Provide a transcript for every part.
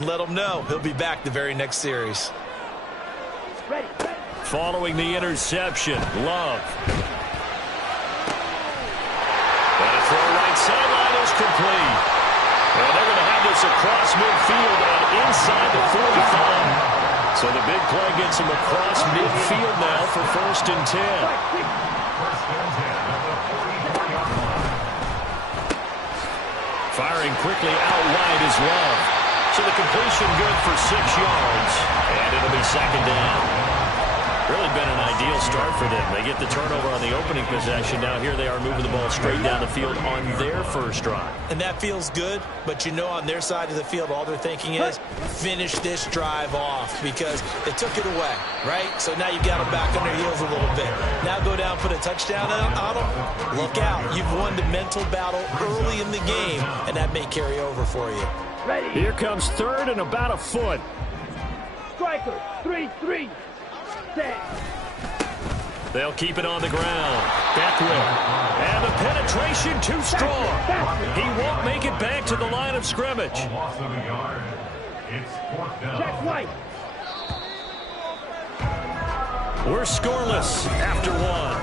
Let him know he'll be back the very next series. Ready. Following the interception, Love. And a throw right sideline is complete. And they're going to have this across midfield and inside the 45. So the big play gets him across midfield now for 1st and 10. Firing quickly out wide is Love. So the completion good for 6 yards. And it'll be 2nd down. Really been an ideal start for them. They get the turnover on the opening possession. Now here they are moving the ball straight down the field on their first drive. And that feels good, but you know on their side of the field, all they're thinking is finish this drive off because they took it away, right? So now you've got them back on their heels a little bit. Now go down, put a touchdown on them. Look out. You've won the mental battle early in the game, and that may carry over for you. Ready. Here comes 3rd and about a foot. Striker. 3-3. They'll keep it on the ground. Beckwith. And the penetration too strong. He won't make it back to the line of scrimmage. Jack White. We're scoreless after 1.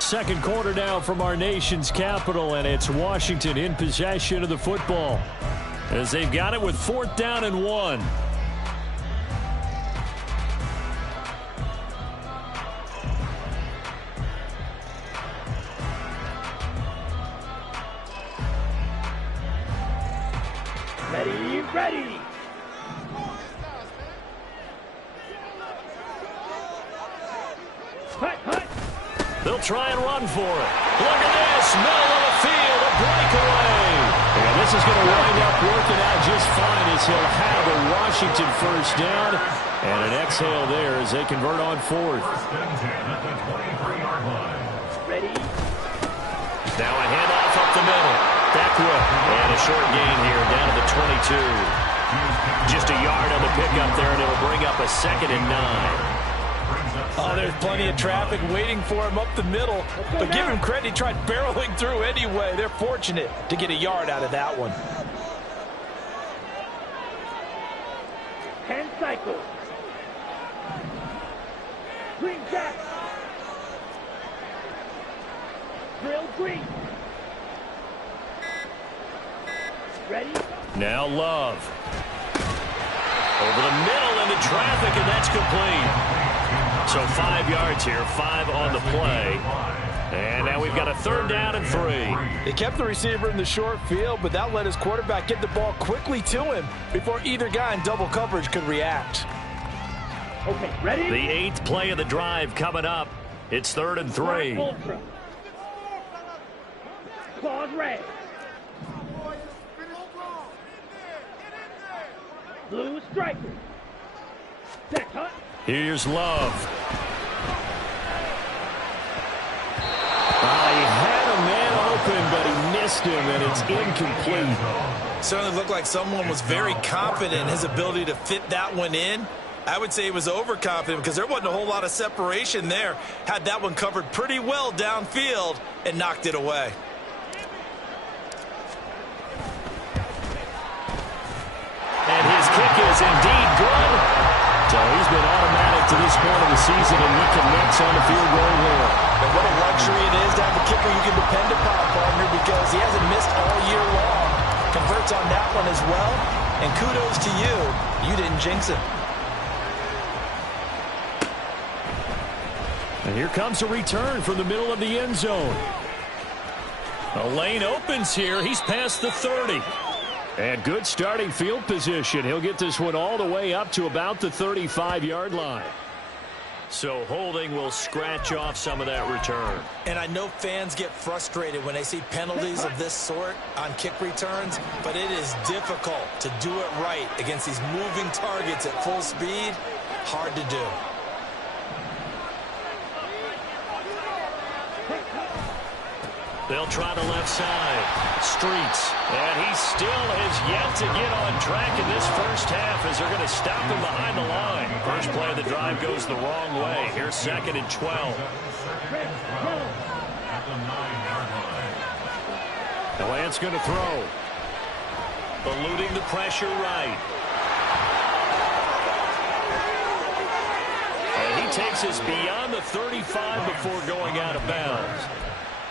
Second quarter now from our nation's capital, and it's Washington in possession of the football as they've got it with 4th down and 1. Ready. Hut. They'll try and run for it. Look at this. Middle of the field. A breakaway. And this is going to wind up working out just fine as he'll have a Washington 1st down. And an exhale there as they convert on 4th. Ready. Now a handoff up the middle. Beckwith. And a short gain here down to the 22. Just a yard on the pickup there, and it'll bring up a 2nd and 9. Oh, there's plenty of traffic waiting for him up the middle. But give him credit, he tried barreling through anyway. They're fortunate to get a yard out of that one. 10 cycles. Green Jack. Drill green. Ready? Now Love. Over the middle into traffic, and that's complete. So 5 yards here, 5 on the play. And now we've got a 3rd down and 3. They kept the receiver in the short field, but that let his quarterback get the ball quickly to him before either guy in double coverage could react. Okay, ready? The 8th play of the drive coming up. It's 3rd and 3. Ultra. Claws red. Blue striker. Set hut. Here's Love. He had a man open, but he missed him, and it's incomplete. Certainly looked like someone was very confident in his ability to fit that one in. I would say he was overconfident because there wasn't a whole lot of separation there. Had that one covered pretty well downfield and knocked it away. And his kick is indeed good. So he's been automatic to this point of the season, and he connects on the field goal here. And what a luxury it is to have a kicker you can depend upon, partner, because he hasn't missed all year long. Converts on that one as well, and kudos to you. You didn't jinx it. And here comes a return from the middle of the end zone. A lane opens here. He's past the 30. And good starting field position. He'll get this one all the way up to about the 35-yard line. So holding will scratch off some of that return. And I know fans get frustrated when they see penalties of this sort on kick returns, but it is difficult to do it right against these moving targets at full speed. Hard to do. They'll try the left side. Streets. And he still has yet to get on track in this first half as they're going to stop him behind the line. First play of the drive goes the wrong way. Here's 2nd and 12. The Lance going to throw. Eluding the pressure right. And he takes us beyond the 35 before going out of bounds.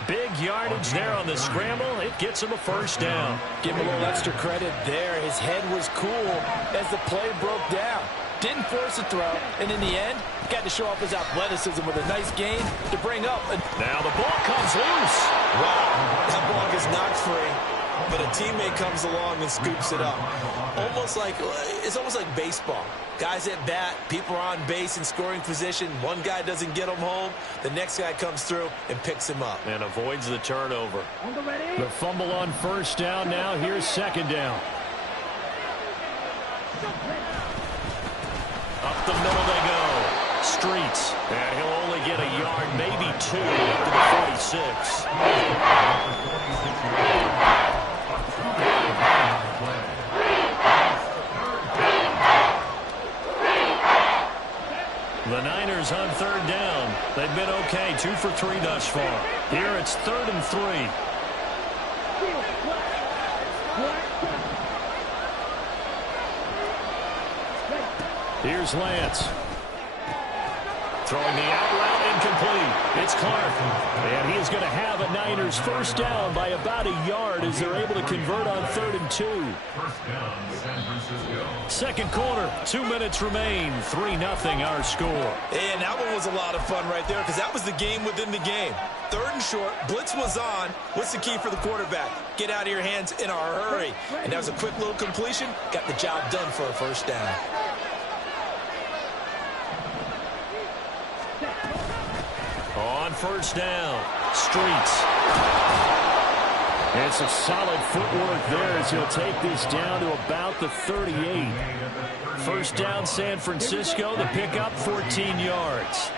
Big yardage there on the scramble. It gets him a first down. Give him a little extra credit there. His head was cool as the play broke down. Didn't force a throw, and in the end, got to show off his athleticism with a nice gain to bring up. Now the ball comes loose. Wow, that ball gets knocked free, but a teammate comes along and scoops it up. It's almost like baseball. Guys at bat, people are on base in scoring position. One guy doesn't get him home. The next guy comes through and picks him up. And avoids the turnover. On the ready. The fumble on first down. Now here's second down. Up the middle they go. Streets. And he'll only get a yard, maybe two, up to the 46. The Niners on third down. They've been okay, 2 for 3 thus far. Here it's 3rd and 3. Here's Lance. Throwing the out route incomplete. It's Clark. And he is going to have a Niners first down by about a yard as they're able to convert on 3rd and 2. Second quarter, 2 minutes remain. 3-0 our score. And that one was a lot of fun right there because that was the game within the game. 3rd and short, blitz was on. What's the key for the quarterback? Get out of your hands in a hurry. And that was a quick little completion. Got the job done for a first down. On first down, Streets. It's a solid footwork there as he'll take this down to about the 38. First down, San Francisco. The pickup, 14 yards.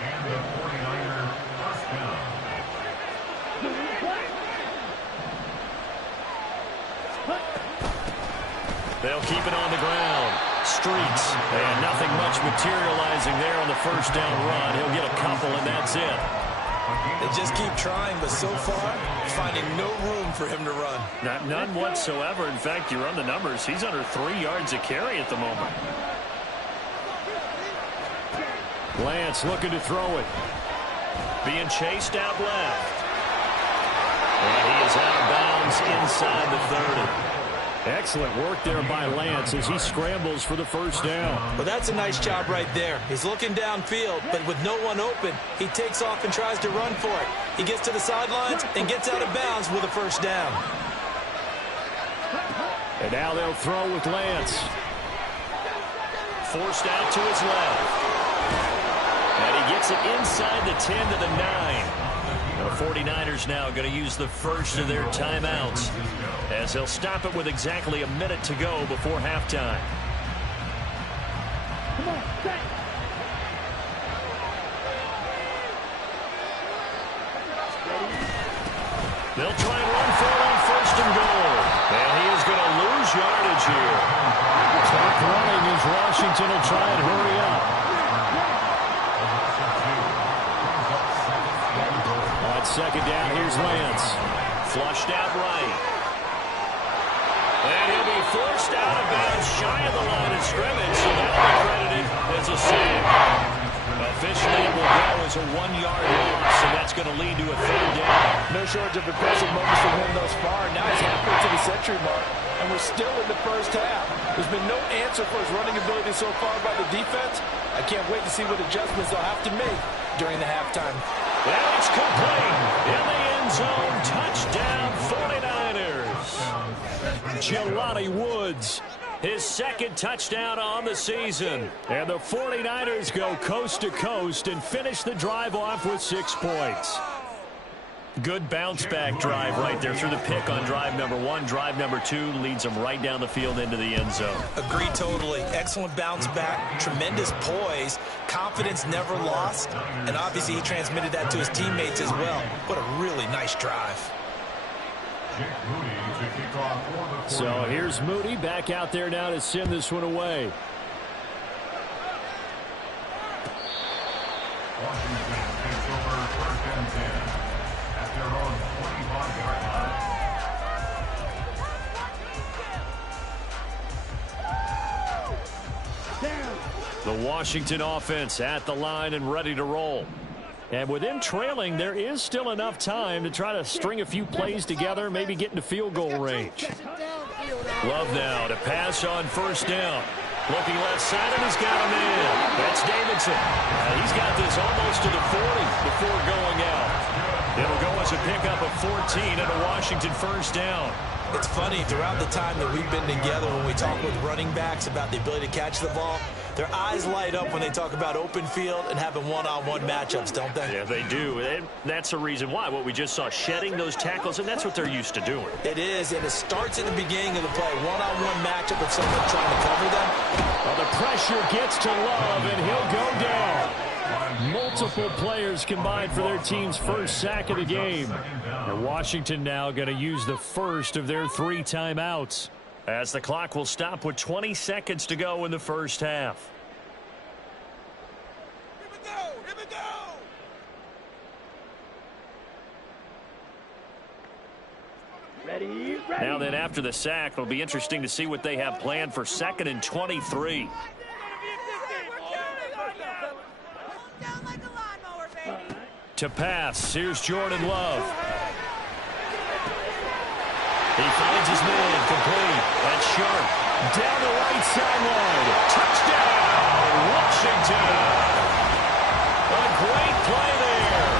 They'll keep it on the ground. Streets. And nothing much materializing there on the first down run. He'll get a couple, and that's it. They just keep trying, but so far, finding no room for him to run. None whatsoever. In fact, you run the numbers. He's under 3 yards a carry at the moment. Lance looking to throw it. Being chased out left. And he is out of bounds inside the 30. Excellent work there by Lance as he scrambles for the first down. Well, that's a nice job right there. He's looking downfield, but with no one open, he takes off and tries to run for it. He gets to the sidelines and gets out of bounds with a first down. And now they'll throw with Lance. Forced out to his left. And he gets it inside the 10 to the 9. The 49ers now going to use the first of their timeouts as they'll stop it with exactly a minute to go before halftime. Come on, set. They'll try and run for it on first and goal. And he is going to lose yardage here. Clock running as Washington will try and hurry up. On second down, here's Lance. Flushed out right. And he'll be forced out of bounds shy of the line of scrimmage, so that'll be credited as a sack. Officially, it will go as a 1-yard loss, and that's going to lead to a third down. No shortage of impressive moments from him thus far. Now he's halfway to the century mark, and we're still in the first half. There's been no answer for his running ability so far by the defense. I can't wait to see what adjustments they'll have to make during the halftime. And it's complete. In the end zone, touchdown 49ers. Jelani Woods, his second touchdown on the season. And the 49ers go coast to coast and finish the drive off with 6 points. Good bounce-back drive right there through the pick on drive number 1. Drive number 2 leads them right down the field into the end zone. Agree totally. Excellent bounce back, tremendous poise, confidence never lost, and obviously he transmitted that to his teammates as well. What a really nice drive. So here's Moody back out there now to send this one away. Washington takes over 1st and 10 at their own 25-yard line. The Washington offense at the line and ready to roll. And with them trailing, there is still enough time to try to string a few plays together, maybe get into field goal range. Love now to pass on first down. Looking left side, and he's got him in. That's Davidson. He's got this almost to the 40 before going out. It'll go as a pickup of 14 and a Washington first down. It's funny, throughout the time that we've been together, when we talk with running backs about the ability to catch the ball, their eyes light up when they talk about open field and having one-on-one matchups, don't they? Yeah, they do. And that's the reason why. What we just saw, shedding those tackles, and that's what they're used to doing. It is, and it starts at the beginning of the play. One-on-one matchup with someone trying to cover them. Well, the pressure gets to Love, and he'll go down. Multiple players combined for their team's first sack of the game. And Washington now going to use the first of their 3 timeouts, as the clock will stop with 20 seconds to go in the first half. Here we go! Ready. Now then, after the sack, it'll be interesting to see what they have planned for 2nd and 23. To pass, here's Jordan Love. He finds his man, complete. That's Sharp. Down the right sideline. Touchdown, Washington. A great play there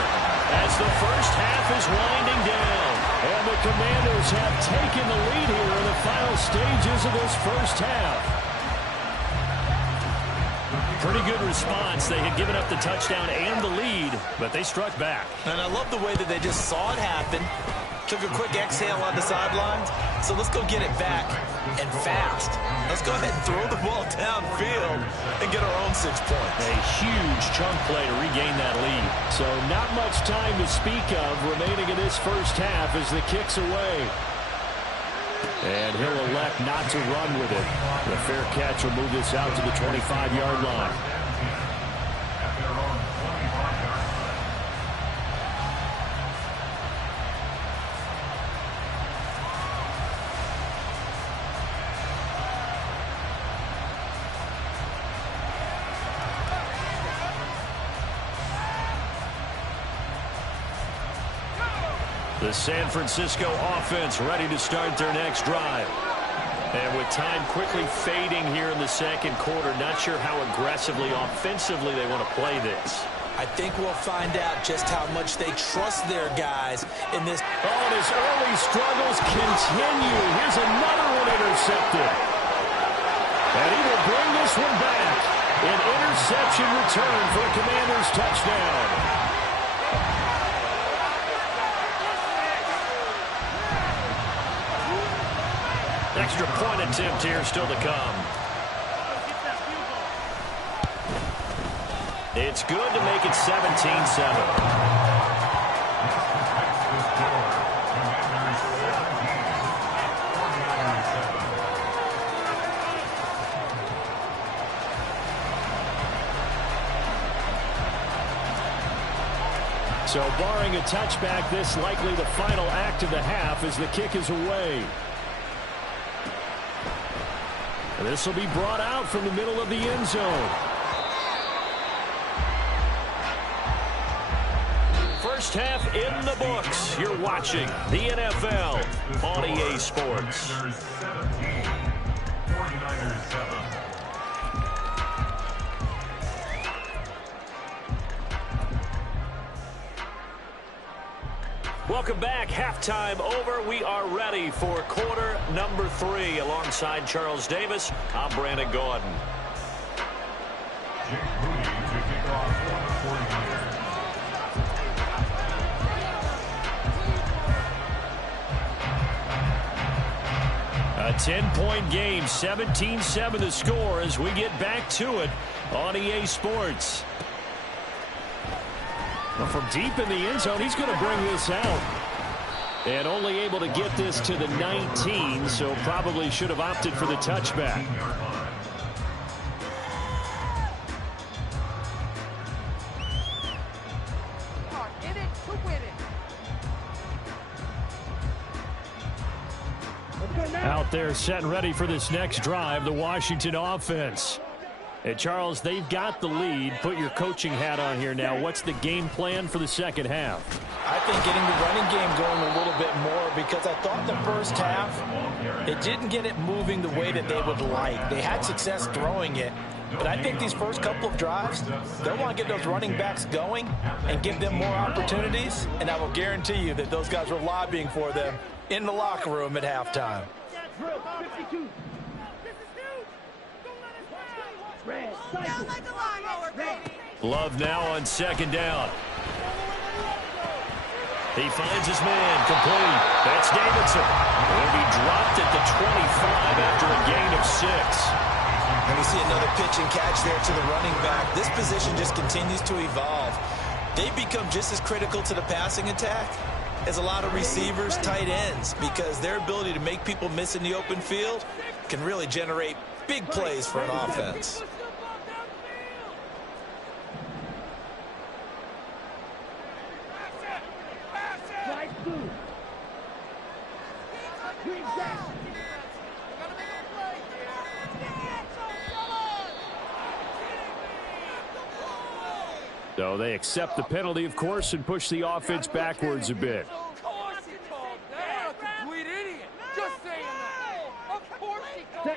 as the first half is winding down. And the Commanders have taken the lead here in the final stages of this first half. Pretty good response. They had given up the touchdown and the lead, but they struck back. And I love the way that they just saw it happen. Took a quick exhale on the sidelines. So let's go get it back and fast. Let's go ahead and throw the ball downfield and get our own 6 points. A huge chunk play to regain that lead. So not much time to speak of remaining in this first half as the kick's away. And he'll elect not to run with it. The fair catch will move this out to the 25-yard line. The San Francisco offense ready to start their next drive. And with time quickly fading here in the second quarter, not sure how aggressively, offensively they want to play this. I think we'll find out just how much they trust their guys in this. Oh, and his early struggles continue. Here's another one intercepted. And he will bring this one back. An interception return for a Commanders touchdown. Extra point attempt here still to come. It's good to make it 17-7. So barring a touchback, this likely the final act of the half as the kick is away. This will be brought out from the middle of the end zone. First half in the books. You're watching the NFL on EA Sports. 49ers 7. Welcome back. Halftime over. We are ready for quarter number 3. Alongside Charles Davis, I'm Brandon Gordon. Jake Moody to kick off for the 49ers. A 10-point game, 17-7 the score as we get back to it on EA Sports. Well, from deep in the end zone, he's going to bring this out. And only able to get this to the 19, so probably should have opted for the touchback. Out there set and ready for this next drive, the Washington offense. And Charles, they've got the lead. Put your coaching hat on here now. What's the game plan for the second half? I think getting the running game going a little bit more, because I thought the first half, it didn't get it moving the way that they would like. They had success throwing it, but I think these first couple of drives, they'll want to get those running backs going and give them more opportunities, and I will guarantee you that those guys were lobbying for them in the locker room at halftime. Drill 52. Red, cycle. Red. Love now on second down. He finds his man, complete. That's Davidson. He'll be dropped at the 25 after a gain of 6. And we see another pitch and catch there to the running back. This position just continues to evolve. They become just as critical to the passing attack as a lot of receivers, tight ends, because their ability to make people miss in the open field can really generate big plays for an offense. So they accept the penalty, of course, and push the offense backwards a bit.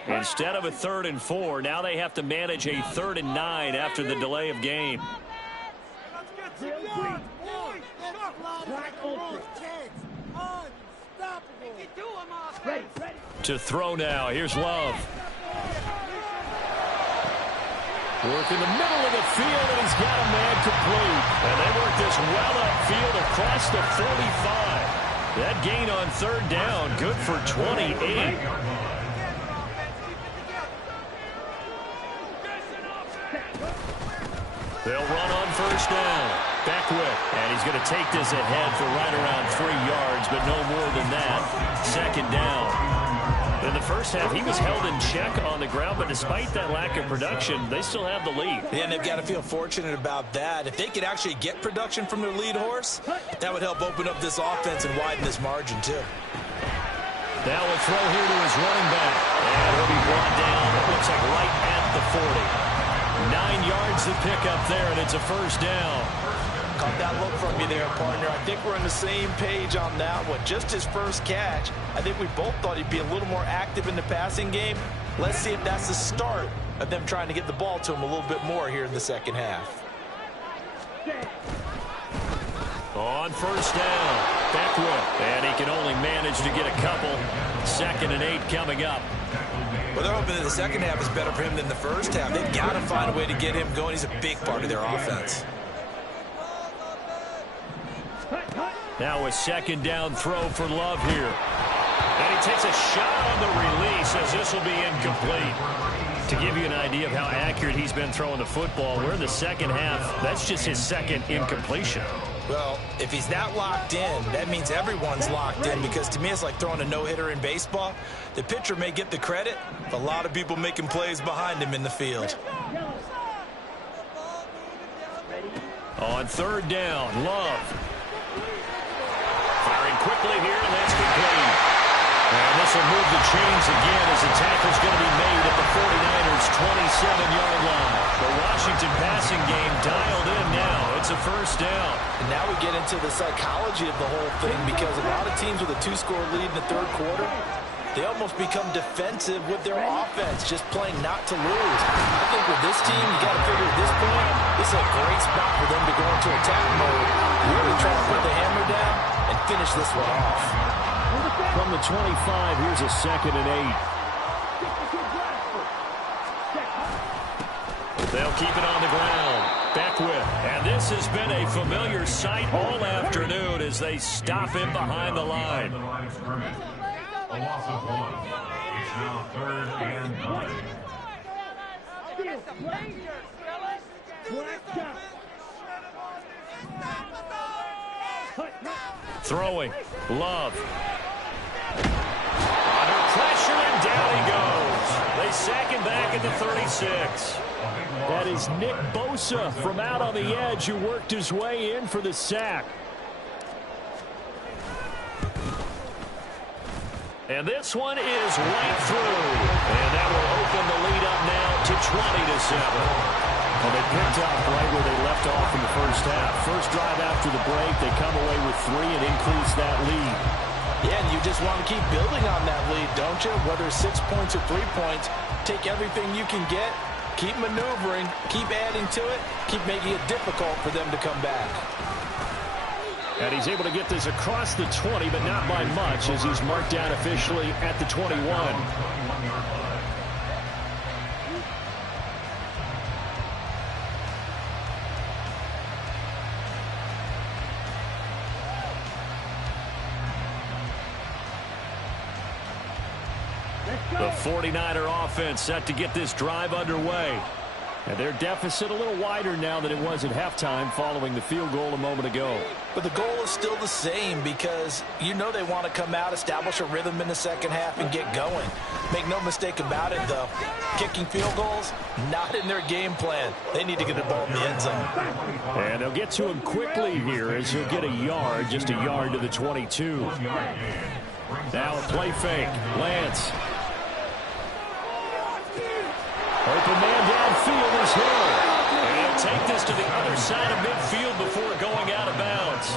Instead of a 3rd and 4, now they have to manage a 3rd and 9 after the delay of game. To throw now. Here's Love. Work in the middle of the field, and he's got a man complete. And they work this well upfield across the 45. That gain on 3rd down, good for 28. They'll run on 1st down. Beckwith, and he's going to take this ahead for right around 3 yards, but no more than that. 2nd down. In the first half, he was held in check on the ground, but despite that lack of production, they still have the lead. Yeah, and they've got to feel fortunate about that. If they could actually get production from their lead horse, that would help open up this offense and widen this margin, too. Now a throw here to his running back. And he'll be brought down, it looks like right at the 40. 9 yards to pick up there, and it's a 1st down. Caught that look from you there, partner. I think we're on the same page on that one. Just his first catch. I think we both thought he'd be a little more active in the passing game. Let's see if that's the start of them trying to get the ball to him a little bit more here in the second half. On 1st down, Beckwith, and he can only manage to get a couple. 2nd and 8 coming up. Well, they're hoping that the second half is better for him than the first half. They've got to find a way to get him going. He's a big part of their offense. Now a 2nd down throw for Love here. And he takes a shot on the release as this will be incomplete. To give you an idea of how accurate he's been throwing the football, we're in the second half. That's just his 2nd incompletion. Well, if he's that locked in, that means everyone's locked in, because to me it's like throwing a no-hitter in baseball. The pitcher may get the credit, but a lot of people making plays behind him in the field. On 3rd down, Love. Firing quickly here, and that's complete. And this will move the chains again as the tackle's going to be made at the 49ers' 27-yard line. The Washington passing game dialed in now. It's a 1st down. And now we get into the psychology of the whole thing, because a lot of teams with a 2-score lead in the 3rd quarter, they almost become defensive with their offense, just playing not to lose. I think with this team, you got to figure at this point, this is a great spot for them to go into attack mode, really try to put the hammer down and finish this one off. From the 25, here's a 2nd and 8. They'll keep it on the ground. Beckwith. And this has been a familiar sight all afternoon as they stop him behind the line. A loss of 1. It's now 3rd and 9. Throwing. Love. Under pressure, and down he goes. They sack him back at the 36. That is Nick Bosa from out on the edge who worked his way in for the sack. And this one is right through. And that will open the lead up now to Well, they picked up right where they left off in the first half. First drive after the break, they come away with 3 and increase that lead. Yeah, and you just want to keep building on that lead, don't you? Whether it's 6 points or 3 points, take everything you can get, keep maneuvering, keep adding to it, keep making it difficult for them to come back. And he's able to get this across the 20, but not by much, as he's marked down officially at the 21. The 49er offense set to get this drive underway. And their deficit a little wider now than it was at halftime following the field goal a moment ago. But the goal is still the same because you know they want to come out, establish a rhythm in the second half, and get going. Make no mistake about it, though. Kicking field goals, not in their game plan. They need to get the ball in the end zone. And they'll get to him quickly here as he'll get a yard, just a yard to the 22. Now a play fake. Lance. Open man downfield is Hill. And he'll take this to the other side of midfield before going out of bounds.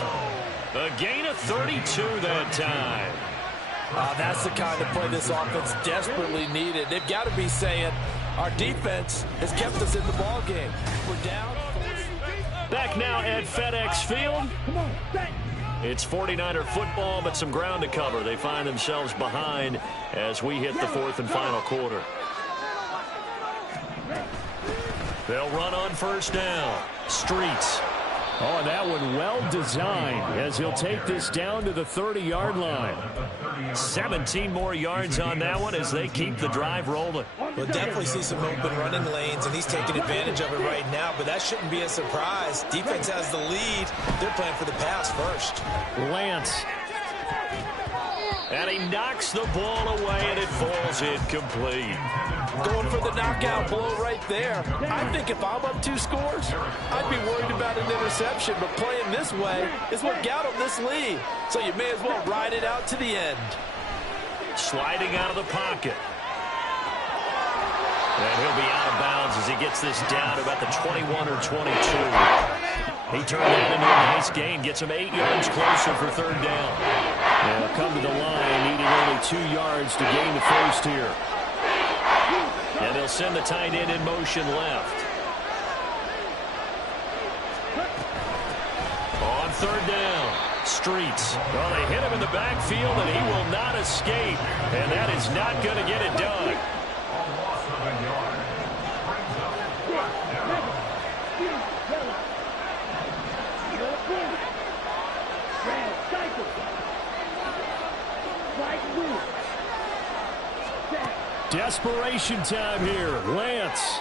A gain of 32 that time. That's the kind of play this offense desperately needed. They've got to be saying, our defense has kept us in the ball game. We're down. Back now at FedEx Field. It's 49er football, but some ground to cover. They find themselves behind as we hit the 4th and final quarter. They'll run on first down. Streets. Oh, and that one well designed as he'll take this down to the 30-yard line. 17 more yards on that one as they keep the drive rolling. We'll definitely see some open running lanes, and he's taking advantage of it right now, but that shouldn't be a surprise. Defense has the lead. They're playing for the pass first. Lance. And he knocks the ball away, and it falls incomplete. Going for the knockout blow right there. I think if I'm up 2 scores, I'd be worried about an interception, but playing this way is what got him this lead. So you may as well ride it out to the end. Sliding out of the pocket. And he'll be out of bounds as he gets this down to about the 21 or 22. He turned that into a nice gain, gets him 8 yards closer for 3rd down. They'll come to the line, needing only 2 yards to gain the first here. And they'll send the tight end in motion left. On 3rd down, Streets. Well, they hit him in the backfield, and he will not escape. And that is not going to get it done. Desperation time here. Lance.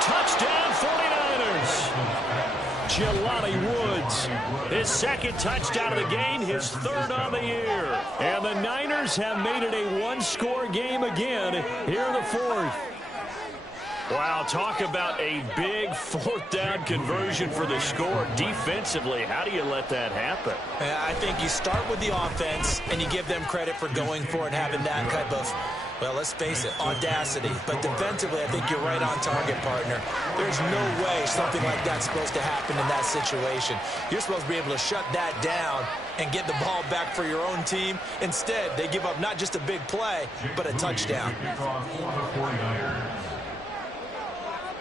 Touchdown 49ers. Jelani Woods. His 2nd touchdown of the game, his 3rd on the year. And the Niners have made it a 1-score game again here in the 4th. Wow, talk about a big 4th down conversion for the score. Defensively, how do you let that happen? I think you start with the offense, and you give them credit for going for it and having that type of, well, let's face it, audacity. But defensively, I think you're right on target, partner. There's no way something like that's supposed to happen in that situation. You're supposed to be able to shut that down and get the ball back for your own team. Instead, they give up not just a big play, but a touchdown.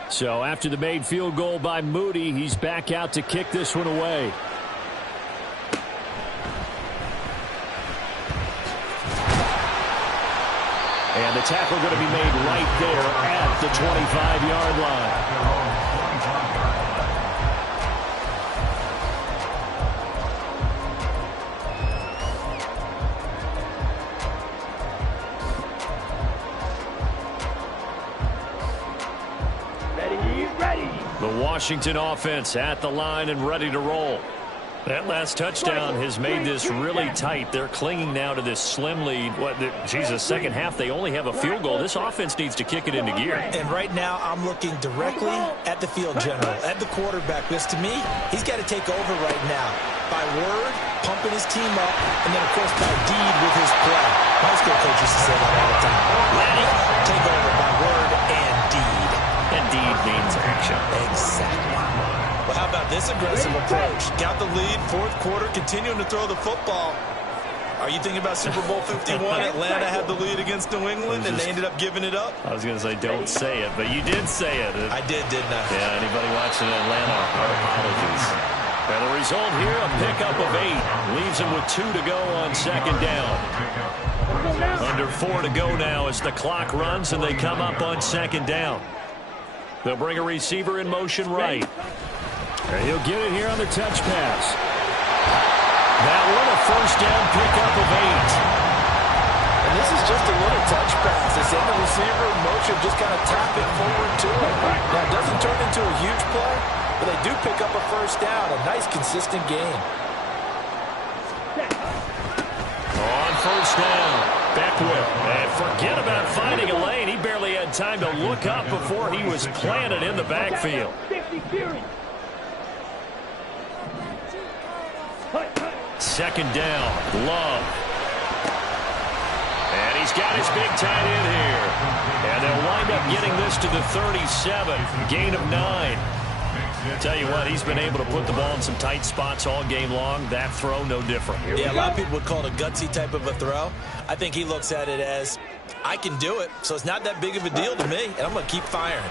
So after the made field goal by Moody, he's back out to kick this one away. And the tackle going to be made right there at the 25-yard line. The Washington offense at the line and ready to roll. That last touchdown has made this really tight. They're clinging now to this slim lead. Second half, they only have a field goal. This offense needs to kick it into gear. And right now, I'm looking directly at the field general, at the quarterback, because to me, he's got to take over right now. By word, pumping his team up, and then, of course, by deed with his play. High school coaches used to say that all the time. Laddie, take over by word and deed. this aggressive approach. Got the lead, fourth quarter, continuing to throw the football. Are you thinking about Super Bowl 51? Atlanta had the lead against New England, and they ended up giving it up? I was going to say, don't say it, but you did say it. I did, didn't I? Yeah, anybody watching Atlanta, our apologies. And the result here, a pickup of 8. Leaves them with 2 to go on second down. Under 4 to go now as the clock runs, and they come up on second down. They'll bring a receiver in motion right. And he'll get it here on the touch pass. That one, a first down pickup of 8. And this is just a little touch pass. They send the receiver in motion, just kind of tap it forward to him. Now, it doesn't turn into a huge play, but they do pick up a first down. A nice, consistent game. On first down, Beckwith. And forget about finding a lane. He barely had time to look up before he was planted in the backfield. Second down, Love. And he's got his big tight end here. And they'll wind up getting this to the 37. Gain of 9. Tell you what, he's been able to put the ball in some tight spots all game long. That throw, no different. Yeah, a lot of people would call it a gutsy type of a throw. I think he looks at it as, I can do it, so it's not that big of a deal to me, and I'm going to keep firing.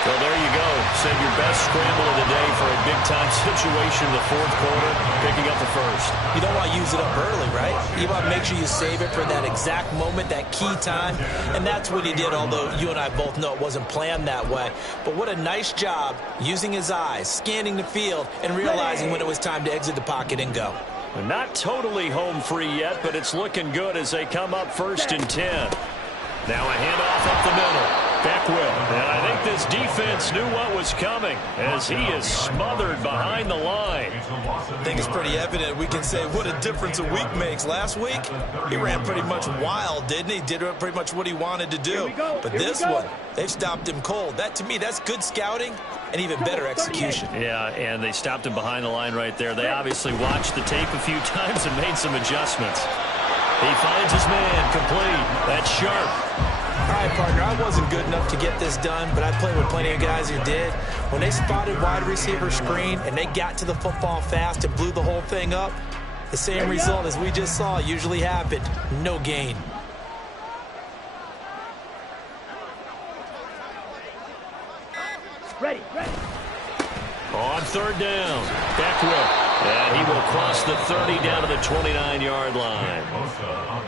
So there you go. Save your best scramble of the day for a big-time situation in the fourth quarter, picking up the first. You don't want to use it up early, right? You want to make sure you save it for that exact moment, that key time, and that's what he did, although you and I both know it wasn't planned that way. But what a nice job using his eyes, scanning the field, and realizing when it was time to exit the pocket and go. They're not totally home free yet, but it's looking good as they come up 1st and 10. Now a handoff up the middle. Beckwith. And I think this defense knew what was coming as he is smothered behind the line. I think it's pretty evident. We can say what a difference a week makes. Last week, he ran pretty much wild, didn't he? Did pretty much what he wanted to do. But this one, they've stopped him cold. That, to me, that's good scouting and even better execution. Yeah, and they stopped him behind the line right there. They obviously watched the tape a few times and made some adjustments. He finds his man complete. That's sharp. All right, partner, I wasn't good enough to get this done, but I played with plenty of guys who did. When they spotted wide receiver screen and they got to the football fast and blew the whole thing up, the same result as we just saw usually happened. No gain. Ready. On third down, Beckwith. And he will cross the 30 down to the 29-yard line.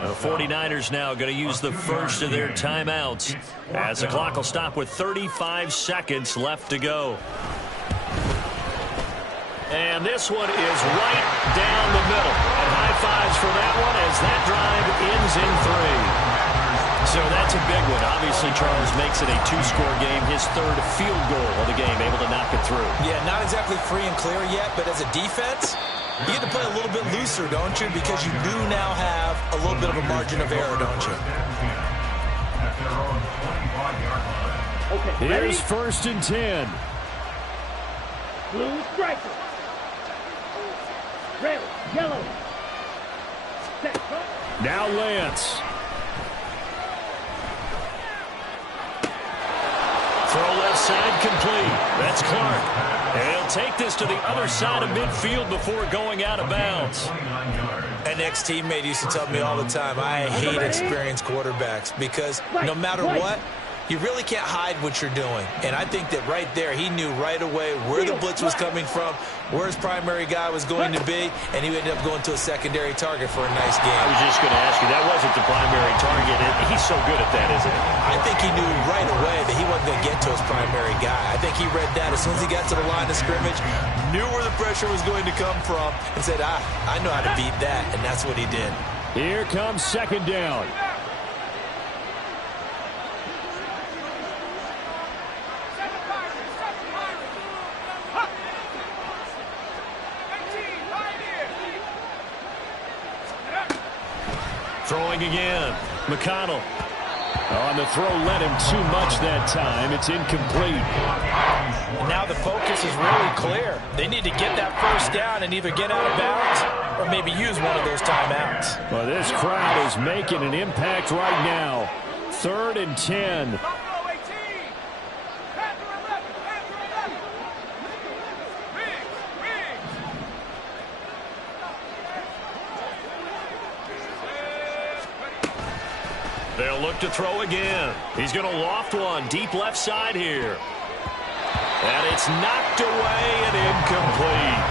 The 49ers now going to use the first of their timeouts as the clock will stop with 35 seconds left to go. And this one is right down the middle. And high fives for that one as that drive ends in 3. So that's a big one. Obviously, Charles makes it a 2-score game, his 3rd field goal of the game, able to knock it through. Yeah, not exactly free and clear yet, but as a defense, you get to play a little bit looser, don't you? Because you do now have a little bit of a margin of error, don't you? Okay, Here's 1st and 10. Blue striker. Red, yellow. Set. Now Lance. Throw left side complete. That's Clark. And he'll take this to the other side of midfield before going out of bounds. An ex-teammate used to tell me all the time, I hate experienced quarterbacks because no matter what, you really can't hide what you're doing. And I think that right there, he knew right away where the blitz was coming from, where his primary guy was going to be, and he ended up going to a secondary target for a nice game. I was just going to ask you, that wasn't the primary target. He's so good at that, isn't he? I think he knew right away that he wasn't going to get to his primary guy. I think he read that as soon as he got to the line of scrimmage, knew where the pressure was going to come from, and said, I know how to beat that, and that's what he did. Here comes second down. Throwing again. McConnell. On the throw, led him too much that time. It's incomplete. And now the focus is really clear. They need to get that first down and either get out of bounds or maybe use one of those timeouts. Well, this crowd is making an impact right now. 3rd and 10. They'll look to throw again. He's going to loft one deep left side here. And it's knocked away and incomplete.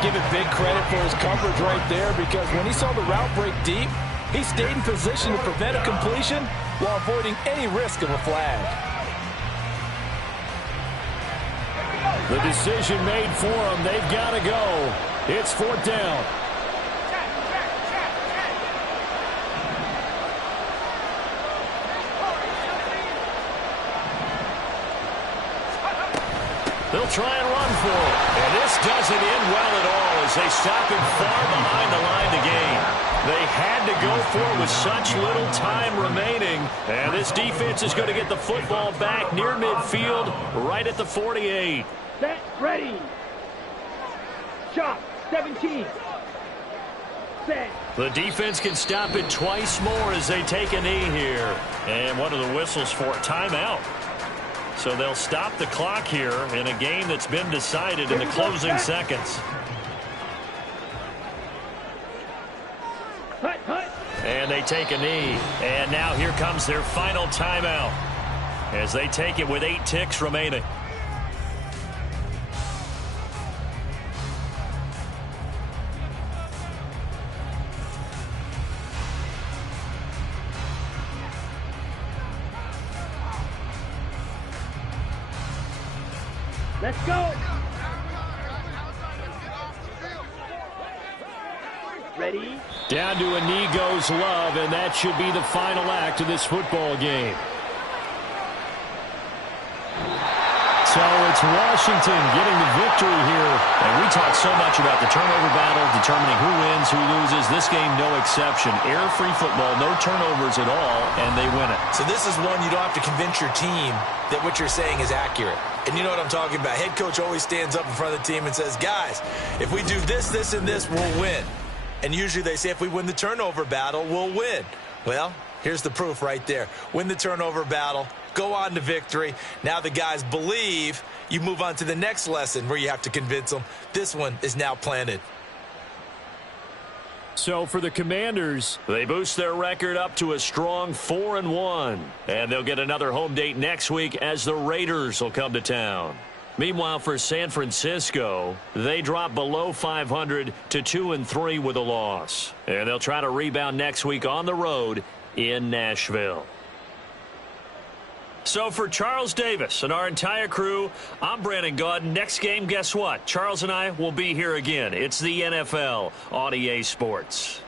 Give it big credit for his coverage right there, because when he saw the route break deep, he stayed in position to prevent a completion while avoiding any risk of a flag. The decision made for them. They've got to go. It's 4th down. They'll try and run for it. And this doesn't end well at all as they stop him far behind the line to gain. They had to go for it with such little time remaining. And this defense is going to get the football back near midfield, right at the 48. Set, ready. Shot, 17. Set. The defense can stop it twice more as they take a knee here. And what are the whistles for? Timeout. So they'll stop the clock here in a game that's been decided in the closing seconds. Hut, hut. And they take a knee. And now here comes their final timeout as they take it with 8 ticks remaining. Let's go. Ready. Down to a knee goes Love, and that should be the final act of this football game. So it's Washington getting the victory here. And we talk so much about the turnover battle, determining who wins, who loses. This game, no exception. Error-free football, no turnovers at all, and they win it. So this is one you don't have to convince your team that what you're saying is accurate. And you know what I'm talking about. Head coach always stands up in front of the team and says, guys, if we do this, this, and this, we'll win. And usually they say if we win the turnover battle, we'll win. Well, here's the proof right there. Win the turnover battle, go on to victory. Now the guys believe. You move on to the next lesson where you have to convince them. This one is now planted. So for the Commanders, they boost their record up to a strong 4-1. And they'll get another home date next week as the Raiders will come to town. Meanwhile, for San Francisco, they drop below 500 to 2-3 with a loss. And they'll try to rebound next week on the road in Nashville. So for Charles Davis and our entire crew, I'm Brandon Gaudin. Next game, guess what? Charles and I will be here again. It's the NFL on EA Sports.